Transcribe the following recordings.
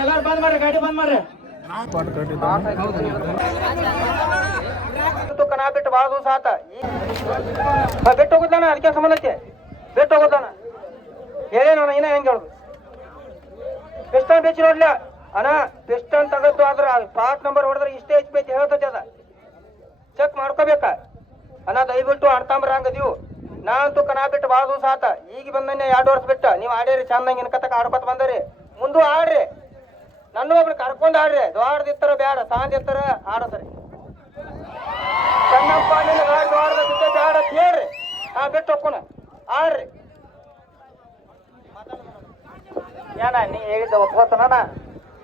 ಎಲ್ಲಾರು ಬಂದ್ ಮಾಡ್ರಿ, ಗಾಡಿ ಬಂದ್ ಮಾಡ್ರಿ. ಕನಾ ಬಿಟ್ಟು ಬಾಳ ದಿವಸ ಆತ. ಬಿಟ್ಟು ಹೋಗುದಾನ, ಅದಕ್ಕೆ ಸಂಬಂಧ ಐತಿ. ಬಿಟ್ಟು ಹೋಗುದಾನ ಹೇಳೇನ ಇನ್ನ ಹೆಂಗ್ ಹೇಳುದು. ಪಿಸ್ಟನ್ ಬೆಚ್ಚಿ ನೋಡ್ಲ ಅಣ್ಣ, ಪಿಸ್ಟನ್ ತಗದ್ದು ಆದ್ರ ಪಾರ್ಟ್ ನಂಬರ್ ಹೊಡೆದ್ರೆ ಇಷ್ಟೇ ಹೆಚ್ಚು ಬೆಚ್ಚಿ ಹೇಳ್ತೈತಿ. ಅದ ಚೆಕ್ ಮಾಡ್ಕೋಬೇಕ ಅಣ್ಣ. ದಯವಿಟ್ಟು ಅಣ್ತಾಂಬ್ರ ಹಂಗದೀವು. ನಾನಂತೂ ಕನಾ ಬಿಟ್ಟು ಬಾಳ ದಿವಸ ಆತ. ಈಗ ಬಂದ 2 ವರ್ಷ ಬಿಟ್ಟ. ನೀವು ಆಡೇರಿ ಚಂದಂಗ ಇನ್ಕತಕ ಆಡ್ಕೊತ ಬಂದರಿ. ಮುಂದೂ ಆಡ್ರಿ, ನನ್ನ ಒಬ್ರು ಕರ್ಕೊಂಡ್ ಆಡ್ರಿ. ದ್ವಾರದಿತ್ತರ ಬ್ಯಾಡ, ಸಾಂದಿತ್ತರ ಆಡಸ್ರಿ. ಚೆನ್ನಪ್ಪ ನಿನ್ನ ಗಾಡಿ ದ್ವಾರದ ಜೊತೆ ಬ್ಯಾಡ ಅಂತ ಹೇಳ್ರಿ. ಬಿಟ್ಟು ಹೋಗೋಣ, ಆಡ್ರಿ. ಏನ ನೀ ಹೇಳಿದ್ದ ಒಪ್ಕೋತಾನ.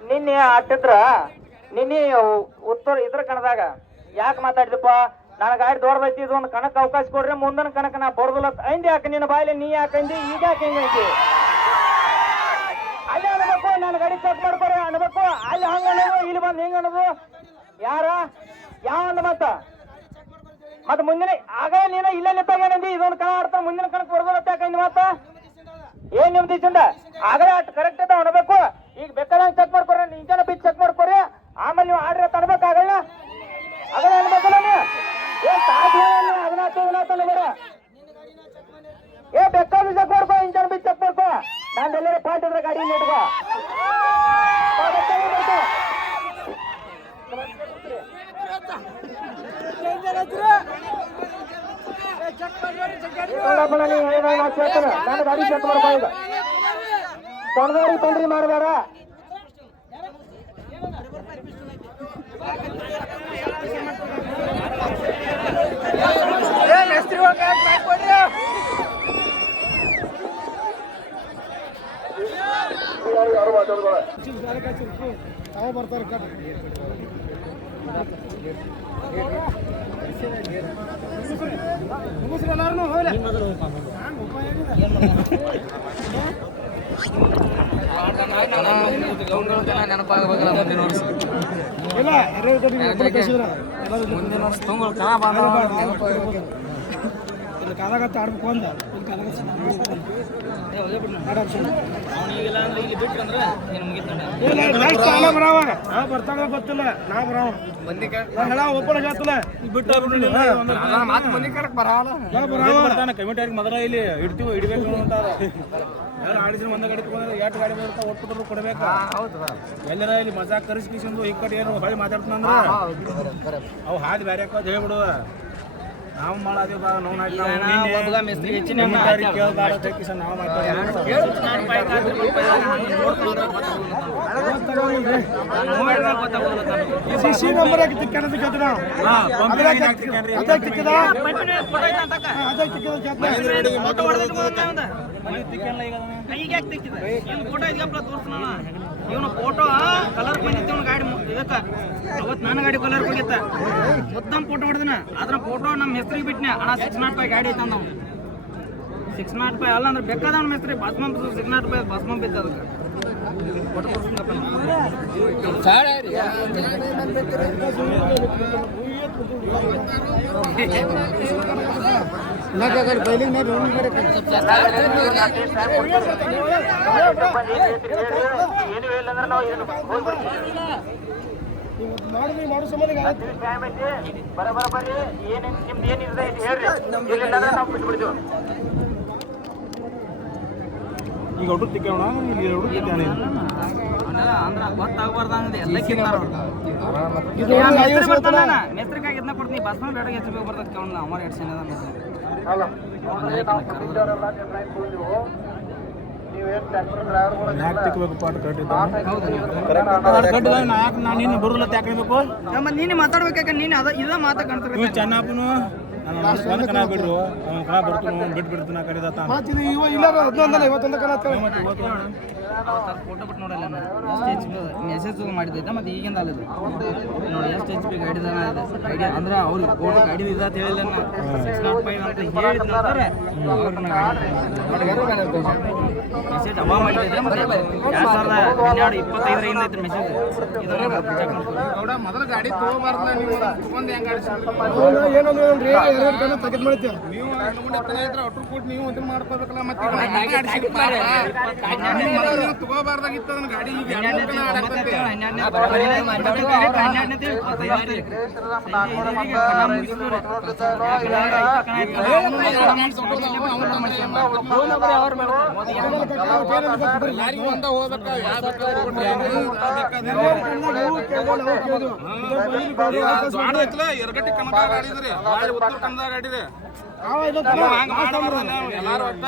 ನಿನ್ನೆ ಆಟಿದ್ರ ನಿನ್ನೆ ಇದ್ರ ಕಣದಾಗ ಯಾಕೆ ಮಾತಾಡಿದಪ್ಪ? ನನ್ನ ಗಾಡಿ ದೊಡ್ಡದೈತಿ, ಇದು ಒಂದು ಕಣಕ್ ಅವಕಾಶ ಕೊಡ್ರಿ, ಮುಂದಿನ ಕಣಕ್ ನಾ ಬರೋದಿಲ್ಲ ಅಂದಿ. ಯಾಕೆ ನಿನ್ನ ಬಾಯಲ್ಲಿ ನೀ ಯಾಕಂದಿ? ಈಗ ಯಾಕೆ ಹೆಂಗೈತಿ? ಅಲ್ಲಿ ಅನ್ಬೇಕು, ನನ್ನ ಗಾಡಿ ಚೆಕ್ ಮಾಡ್ಕೊರಿ ಅನ್ಬೇಕು. ಅಲ್ಲಿ ಹಂಗ ಅನ್ನೋದು, ಇಲ್ಲಿ ಬಂದು ಹಿಂಗ ಅನ್ನೋದು ಯಾರ ಯಾವ ಅಂದ ಮತ್ತ ಮುಂದಿನ ಆಗ ನೀನು ಇಲ್ಲೇ ನಿಂತಾಗೇನಂದಿ. ಇದೊಂದು ಕಣ ಆಡ್ತಾರ, ಮುಂದಿನ ಕಣಕ್ ಬರೋದಿಲ್ಲ ಯಾಕಂದಿ. ಮತ್ತ ಏನ್ ನಿಮ್ ದಿವಸದಿಂದ ಆಗಲೇ ಅಷ್ಟು ಕರೆಕ್ಟ್ ಅದ ಅನ್ಬೇಕು. ಈಗ ಬೇಕಾದಂಗ ಚೆಕ್ ಮಾಡ್ಕೊರಿ, ಇಂಜನ್ ಬಿಟ್ಟು ಚೆಕ್ ಮಾಡ್ಕೊರಿ, ಆಮೇಲೆ ನೀವು ಆಡ್ರಿ ಅಂತ ಅನ್ಬೇಕಾಗಲ್ಲ. ಆಗಲೇ ಅನ್ಬೇಕಲ್ಲ ನೀವು. ಏನ್ ಏ ಬೇಕಾದ್ರೂ ಚೆಕ್ ಮಾಡ್ಕೋ, ಇಂಜನ್ ಬಿಟ್ಟು ಚೆಕ್ ಮಾಡ್ಕೋ. ನಾನು ಎಲ್ಲರೂ ಫಾಲ್ಟ್ ಇದ್ರೆ ಗಾಡಿ ಇಟ್ಕೋ. ನಾನು ಗಾಡಿ ಚೆಕ್ ಮಾಡ್ಕೋ. ಈಗ ತೊಂದರೆ ತೊಂದ್ರೆ ಮಾಡಬೇಡ. ಬರ್ತಾರೆ ನೆನಪಾಗಬೇಕಲ್ಲ ಮುಂದಿನ ವರ್ಷ. ಮುಂದಿನ ವರ್ಷ ಕಾಲಾಗತ್ತ ಆಡ್ಬೇಕು ಅಂದ ಬರ್ತಾಗ ಗೊತ್ತಿಲ್ಲ. ನಾ ಬರಾವ ಒಬ್ಬಳ ಕಮಿಟಿಯವ್ರಿಗೆ ಮೊದಲ ಇಲ್ಲಿ ಇಡ್ತೀವಿ, ಇಡ್ಬೇಕು ಅಂತಾರ. ಎಲ್ಲ ಆಡಿಸಿ ಒಂದ ಗಾಡಿ ತಗೊಂಡ್ರೆ 2 ಗಾಡಿ ಬರ್ತಾವ, ಒಟ್ಟು ಕೊಡ್ಬೇಕು. ಎಲ್ಲರ ಇಲ್ಲಿ ಮಜಾ ಕರೆಸ್ಕೊಂಡು ಈ ಕಡೆ ಏನು ಹೊಳಿ ಮಾತಾಡ್ತಾನಂದ್ರ ಅವು ಹಾದಿ ಬೇರೆ ಹೇಳ್ಬಿಡುವ. ನಾವು ಮಾಡೋದು ನಾವು ಇವನು ಫೋಟೋ ಕಲರ್ ಬಂದಿತ್ತು. ಇವನು ಗಾಡಿ ಇದಕ್ಕ ಅವತ್ತು ನನ್ನ ಗಾಡಿ ಕಲರ್ ಹೋಗಿತ್ತ. ಮೊದಲು ಫೋಟೋ ಹೊಡೆದನ, ಅದ್ರ ಫೋಟೋ ನಮ್ಮ ಹೆಸರಿಗೆ ಬಿಟ್ಟನೆ. ಅಣ್ಣ 605 ಗಾಡಿ ಐತ ನಾವು 605 ಅಲ್ಲ ಅಂದ್ರೆ ಬೇಕಾದ ನಮ್ಮ ಹೆಸರಿಗೆ ಬಸ್ಮಂಪ್ 605 ಬಸ್ಮಂಪ್ ಇತ್ತು. ಅದಕ್ಕೆ ಫೋಟೋ ತೋರಿಸ್ಬೇಕಪ್ಪ. ಮಾಡೋ ಸಂಬಂಧ ಬರಬರಿ ಏನೇನು ನಿಮ್ದು ಏನಿದೆ ಹೇಳ್ರಿ. ನಾವು ಬಿಟ್ಬಿಡ್ತೀವಿ. ಈಗ ಹುಡುಗ ತಿಕ್ಕೋಣ, ಇಲ್ಲಿ ಹುಡುಗ ತಿಕ್ಕೋಣ ಅಂದ್ರ ಗೊತ್ತಾಗಬಾರ್ದಂಗ ಎಲ್ಲ ಮೆಸ್ರಿಕಾಗಿ ಇದನ್ನ ಕೊಡ್ತೀನಿ. ಬಸ್ ಬೇಡ ಹೆಚ್ಚು ಬೇಕು ಬರ್ತದೆ ಕೇಳ. ಅಮರ್ 2 ಸೆನ್ ನೀನು ಬರುದಿಲ್ಲ ಯಾಕಬೇಕು. ನೀನು ಮಾತಾಡ್ಬೇಕಾಗ ನೀನು ಅದ ಇದ ಮಾತಾ ಕಾಣ್ತಾರೆ. ಚೆನ್ನಪ್ಪನು ಕಣ ಬಿಡ್ರು, ಕಣ ಬರ್ತು ಬಿಟ್ಬಿಡ್ತು. ನಾ ಕಡಿದ ಫೋಟೋ ಬಿಟ್ಟು ನೋಡಲ್ಲ ಮೆಸೇಜ್ ಮಾಡಿದ್ದೆ. ಮತ್ತೆ ಈಗಿಂದ ಅಲ್ಲ ನೋಡಿ ಎಷ್ಟು HP ಗಾಡಿ ಗಾಡಿ ಅಂದ್ರೆ ಅವ್ರಿಗೆ ಫೋಟೋ ಗಾಡಿ ಇದೆ ಅಂತ ಹೇಳಿಲ್ಲ. 605 ಅಂತ ಹೇಳಿದ್ರೆ ಮೆಸೇಜ್ ಅವ ಮಾಡಿದ್ದೆ ಮತ್ತೆ 2012 25 ಐತಿ ಮೆಸೇಜ್ ಮೊದಲು ಗಾಡಿ ತಗೋಬಾರ್ದ ನೀವು ತಗೊಂಡು ಹೆಂಗ್ ಗಾಡಿ ಏನಂದ್ರೆ ಎರಡು ಕಡೆ ತಗದ್ ಮಾಡ್ತೀವಿ ನೀವು ಒಟ್ರು ಕೂಡಿ ನೀವು ಇದನ್ನ ಮಾಡ್ಕೋಬೇಕಲ್ಲ ಮತ್ತೆ ತಗೋಬಾರ್ದಾಗಿತ್ತು ಅದನ್ನ ಗಾಡಿ ಈಗ ಯಾರಿಗೂ ಒಂದ ಹೋಗ್ಬೇಕ ಎರಗಟ್ಟಿ ಕನ್ನಡ ಗಾಡಿ ಇದ್ರಿ ಉತ್ತರ ಕನ್ನಡ ಗಾಡಿ ಇದೆ ಎಲ್ಲಾರು ಒಟ್ಟ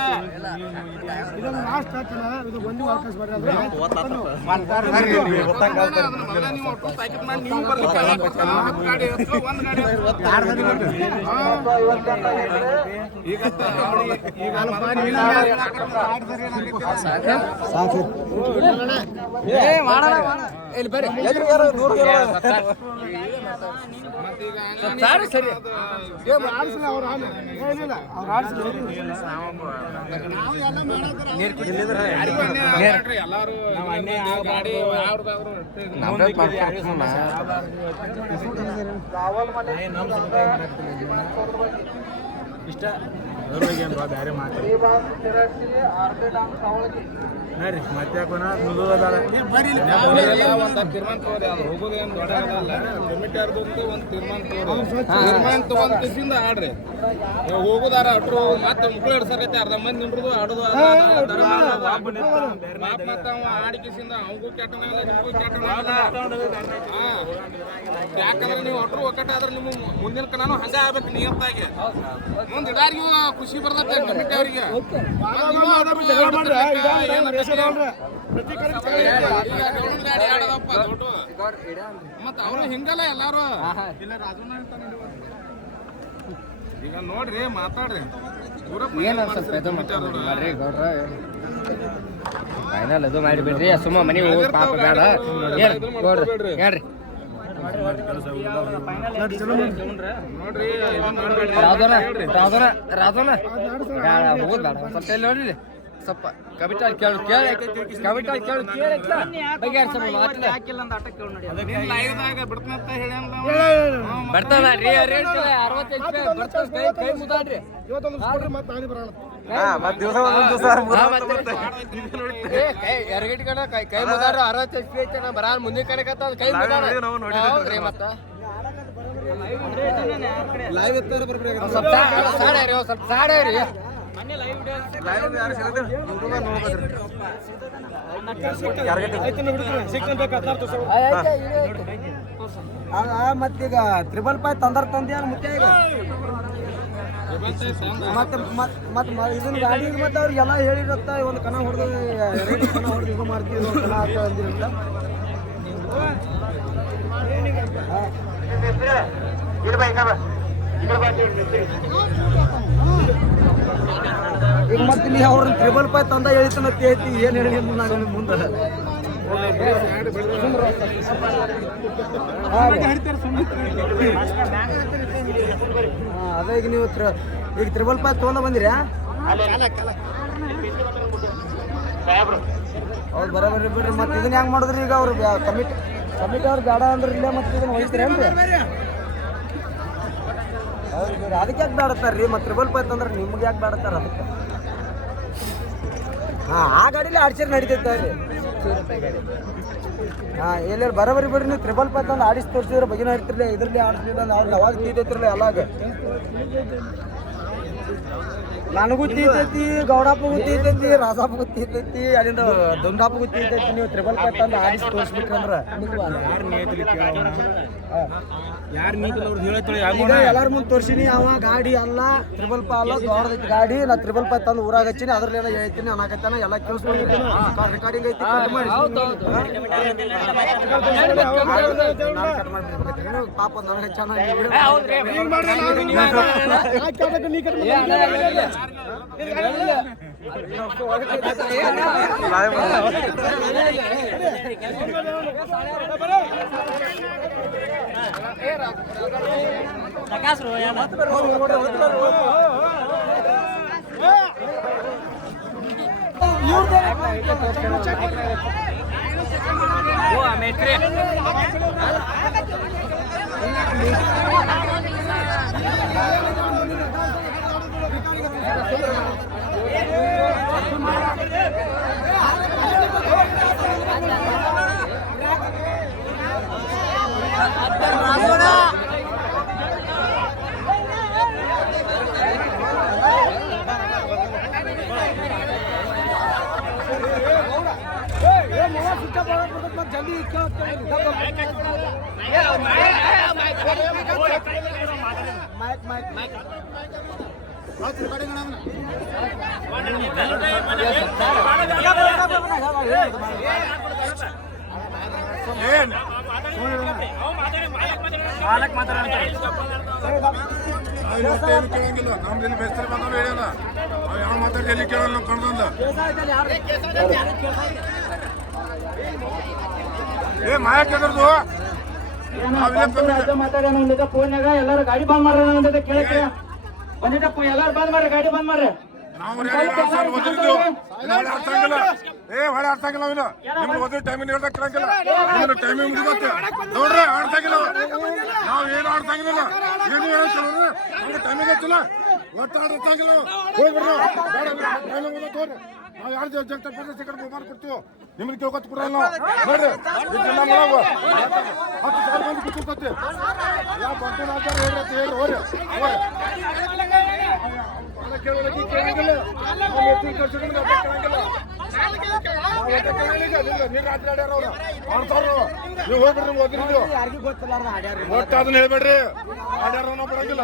ಇದನ್ನ ಲಾಸ್ಟ್ ಹಾಕೋಣ ಇದು ಒಂದು ವಾಪಸ್ ಬರ್ರಿ ನೀವು ಒಟ್ಟು ಪ್ಯಾಕೆಟ್ ಮಾಡಿ ನೀವು ಬರ್ಲಿಕ್ಕೆ ಗಾಡಿ ಒಂದು ಗಾಡಿ ಈಗ ಇಲ್ಲಿ ಬರ್ರಿ ಸರಿ ಅವ್ರು ಎಲ್ಲಾರು ಗಾಡಿ ಇಷ್ಟ ಬೇರೆ ಮಾತು ನೋಡ್ರಿ ಮತ್ತೆ ಒಂದು ತೀರ್ಮಾನ ತಗೋರಿ ಅದು ಹೋಗೋದೇನು ದೊಡ್ಡ ಅಲ್ಲ ಕಮಿಟಿ ಅವ್ರದ್ದು ಒಂದು ತೀರ್ಮಾನ ತಗೊಂಡ್ ಕಿಸಿಂದ ಆಡ್ರಿ ಹೋಗೋದಾರ ಅಟ್ರು ಮತ್ತೆ ಮುಕ್ಳು ಹಿಡ್ಸಕೈತೆ ಅರ್ಧ ಮಂದಿ ನಿಂಡ್ರದು ಆಡೋದು ಮತ್ತೆ ಅವ ಆಡಿ ಕಿಸಿಂದ ಅವಗೂ ಕೆಟ್ಟನಾಗಲ್ಲ ನಿಮಗೂ ಕೆಟ್ಟನಾಗಲ್ಲ ಯಾಕಂದ್ರೆ ನೀವು ಅಟ್ರು ಒಕ್ಕಟ್ಟೆ ಆದ್ರೆ ನಿಮ್ಮ ಮುಂದಿನ ಕಲಾನು ಹಂಗ ಆಗ್ಬೇಕು ನಿಯತ್ತಾಗಿ ಮುಂದೆ ಇಡಾರಿಗೂ ಖುಷಿ ಬರ್ತೈತೆ ಕಮಿಟಿ ಅವರಿಗೆ ಮತ್ತ ಅವ್ರು ಹಿಂಗಲ್ಲ ಎಲ್ಲಾರು ಈಗ ನೋಡ್ರಿ ಮಾತಾಡ್ರಿ ಫೈನಲ್ ಅದು ಮಾಡಿಬಿಡ್ರಿ ಸುಮ್ಮ ಮನೆಗೆ ಹೋಗಿ ಪಾಪ ಬೇಡ ಹೇಳ್ರಿ ನೋಡ್ರಿ ರಾಧೋನ ಹೋಗುದ್ ಬೇಡ ಸ್ವಲ್ಪ ಎಲ್ಲಿ ನೋಡ್ರಿ ಸ್ವಲ್ಪ ಕವಿತಾ ಕೇಳು ಹಾಕಿಲ್ಲ ಅಂತ ಆಟ ಕೇಳಿ ನೋಡಿ ಲೈವ್ದಾಗ ಬಿಡ್ತಂತ ಹೇಳ್ಯಾನ ಬರ್ತಾನ ರೀ 65 ಬರ್ತಾನ ಕೈ ಮುದಾಡ್ರಿ ಇವತ್ತೊಂದು ಸ್ಕೂಟ್ರಿ ಮತ್ತೆ ನಾಳೆ ಬರೋಣ ಎರಗಟ್ಟಿ ಕಡೆ ಕೈ ಮುದಾಡ್ರಿ 60 HP ಐತೆ ನಾ ಬರ ಮುಂದೆ ಕಡೆ ಕೈ ಮುದಾಡ್ರಿ ಮತ್ತ ಲೈವ್ ಎತ್ತರ ಬರ್ಬೇಡಿ ಸ್ವಲ್ಪ ಸಾಡ್ರಿ ಮತ್ತೀಗ 555 ತಂದ್ಯಾನ ಮುತ್ತೆ ಈಗ ಮತ್ತೆ ಇದನ್ನ ಗಾಡಿ ಮತ್ತೆ ಅವ್ರಿಗೆಲ್ಲ ಹೇಳಿರತ್ತ ಒಂದು ಕಣ ಹೊಡೆದು ಎರಡು ಕಣ ಹೊಡೆದು ಇದು ಮಾಡ್ತೀವಿ ಒಂದು ಕಣ ಅಂತ ಅಂದಿರತ್ತ ಈಗ ಮತ್ತೆ ಇಲ್ಲಿ ಅವ್ರನ್ನ 555 ತಂದ ಹೇಳ್ತಾನಂತ ಹೇಳ್ತಿ ಏನು ಹೇಳಿ ನಾನು ಮುಂದೆ ಅದೇ ಈಗ ನೀವು ಈಗ 555 ತೊಗೊಂಡ ಬಂದಿರಾ ಹೌದು ಬರೋಬರಿ ಬಿಡ್ರಿ ಮತ್ತೆ ಇದನ್ನ ಹೆಂಗೆ ಮಾಡಿದ್ರಿ ಈಗ ಅವ್ರು ಕಮಿಟಿ ಅವ್ರು ಬೇಡ ಅಂದ್ರೆ ಇಲ್ಲೇ ಮತ್ತೆ ಇದನ್ನ ಒಯ್ತೀರೇನ್ರಿ ಹೌದು ಅದಕ್ಕೆ ಯಾಕೆ ಬೇಡತ್ತಾರ್ರಿ ಮತ್ತೆ 555 ಅಂದ್ರೆ ನಿಮ್ಗೆ ಯಾಕೆ ಬೇಡತ್ತಾರ ಅದಕ್ಕೆ ಆ ಗಾಡಿಲಿ ಆಡ್ಸಿರ್ ನಡೀತೈತೆ ರೀ ಎಲ್ಲರೂ ಬರೋಬರಿ ಬಿಡ್ರಿ ನೀವು 555 ತಂದು ಆಡಿಸಿ ತೋರಿಸಿದ್ರೆ ಬಗೆನ ಇರ್ತಿರ್ಲಿ ಇದ್ರಲ್ಲಿ ಆಡಿಸ್ಲಿಲ್ಲ ಅವ್ರಿಗೆ ಅವಾಗ ತೀತೈತಿರ್ಲಿ ಅಲ್ಲಾಗ ನನಗೂ ತೀತೈತಿ ಗೌಡಪ್ಪಗೂ ತೀತೈತಿ ರಾಜಪ್ಪಗೂ ತೀತೈತಿ ಅಲ್ಲಿಂದ ದುಂಡಪ್ಪಗೂ ತೀತೈತಿ ನೀವು 555 ತಂದು ಆಡಿಸಿ ತೋರಿಸ್ಬಿಟ್ರಂದ್ರೆ ಯಾರು ನೀತಿಲ್ಲ ಅವ್ರು ಹೇಳ್ತಾಳೆ ಈಗ ಎಲ್ಲಾರ ಮುಂದೆ ತೋರಿಸಿನಿ ಅವ ಗಾಡಿ ಅಲ್ಲ 555 ಅಲ್ಲ ದೊಡ್ಡದೈತಿ ಗಾಡಿ ನಾ 555 ತಂದು ಊರಾಗ ಹಚ್ಚಿನಿ ಅದ್ರಲ್ಲಿ ಏನೋ ಹೇಳ್ತೀನಿ ಅನ್ನಕತ್ತಾನ ಎಲ್ಲ ಕೇಳಿಸ್ಕೊಂಡಿದ್ದೀನಿ ರೆಕಾರ್ಡಿಂಗ್ ಐತಿ ಪಾಪ ನನಗೆ ಚೆನ್ನಾಗಿ ಜಲ್ದಿ ಕೇಳಂಗಿಲ್ಲ ನಮ್ದು ಬೆಸ್ತರಿ ಬಂದವ್ ಹೇಳ್ಯಾನ ಯಾವ ಮಾತಾಡಿ ಎಲ್ಲಿ ಕೇಳಲ್ಲ ನಾವು ಕಣ್ದಂದ ಏ ಮಾಯಕ್ಕದ್ರದು ಮಾತಾಡ್ಯಾನ ಫೋನ್ಯಾಗ ಎಲ್ಲಾರು ಗಾಡಿ ಬಂದ್ ಮಾಡ್ರಿ ಕೇಳಕ್ಕೆ ಬಂದಿದ್ದಪ್ಪ ಎಲ್ಲಾರು ಬಂದ್ ಮಾಡ್ರಿ ಗಾಡಿ ಬಂದ್ ಮಾಡ್ರಿ ನಾವು ಅರ್ಥಾಗಿಲ್ಲ ಏ ಹೊಳೆ ಅರ್ಥಾಗಿಲ್ಲ ಅವನು ನಿಮ್ಗೆ ಓದಿದ ಟೈಮಿಂಗ್ ಹೇಳ್ದಾಗ ಕೇಳಂಗಿಲ್ಲ ಟೈಮಿಂಗ್ ಮುಗಿದತ್ತೆ ನೋಡ್ರಿ ಆಡ್ತಾಗಿಲ್ಲ ನಾವು ಏನು ಆಡ್ತಾಗಿಲ್ಲ ಏನು ಹೇಳ್ತೀವಿ ನಮ್ಗೆ ಟೈಮಿಂಗ್ ಹಚ್ಚಿಲ್ಲ ಒಟ್ಟು ಆಡ್ತಾಗಿಲ್ಲ ಹೋಗ್ಬಿಡ್ರಿ ಟೈಮಿಂಗ್ ತೋರಿ ನಾವು ಯಾರು ಜಗತ್ತ ಸೆಕೆಂಡ್ ಮೊಬೈಲ್ ಕೊಡ್ತೀವಿ ನಿಮ್ಗೆ ಕೇಳ್ಕೊತ ಕೊಡಲ್ಲ ನಾವು ನೋಡ್ರಿ ಜಿಲ್ಲಾ ಒಳಗ 10 ಸಾವಿರ ಮಂದಿ ಕೂತಿರ್ತೈತಿ ಯಾವ ಬಂತು ಆಚಾರ ಹೇಳ್ರಿ ಹೋರಿ ಕೇಳಂಗಿಲ್ಲ ನೀವು ಹೋಗ್ಬಿಡ್ರಿ ಓದಿರಿ ಒಟ್ಟು ಅದನ್ನ ಹೇಳ್ಬೇಡ್ರಿ ಆಡ್ಯಾರ ನಾವು ಬರಂಗಿಲ್ಲ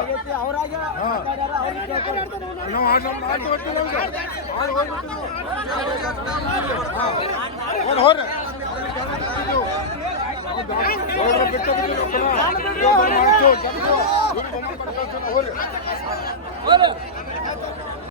ನಾವು ಆಡಿ ಗೊತ್ತಿಲ್ಲ ಹೋರಿ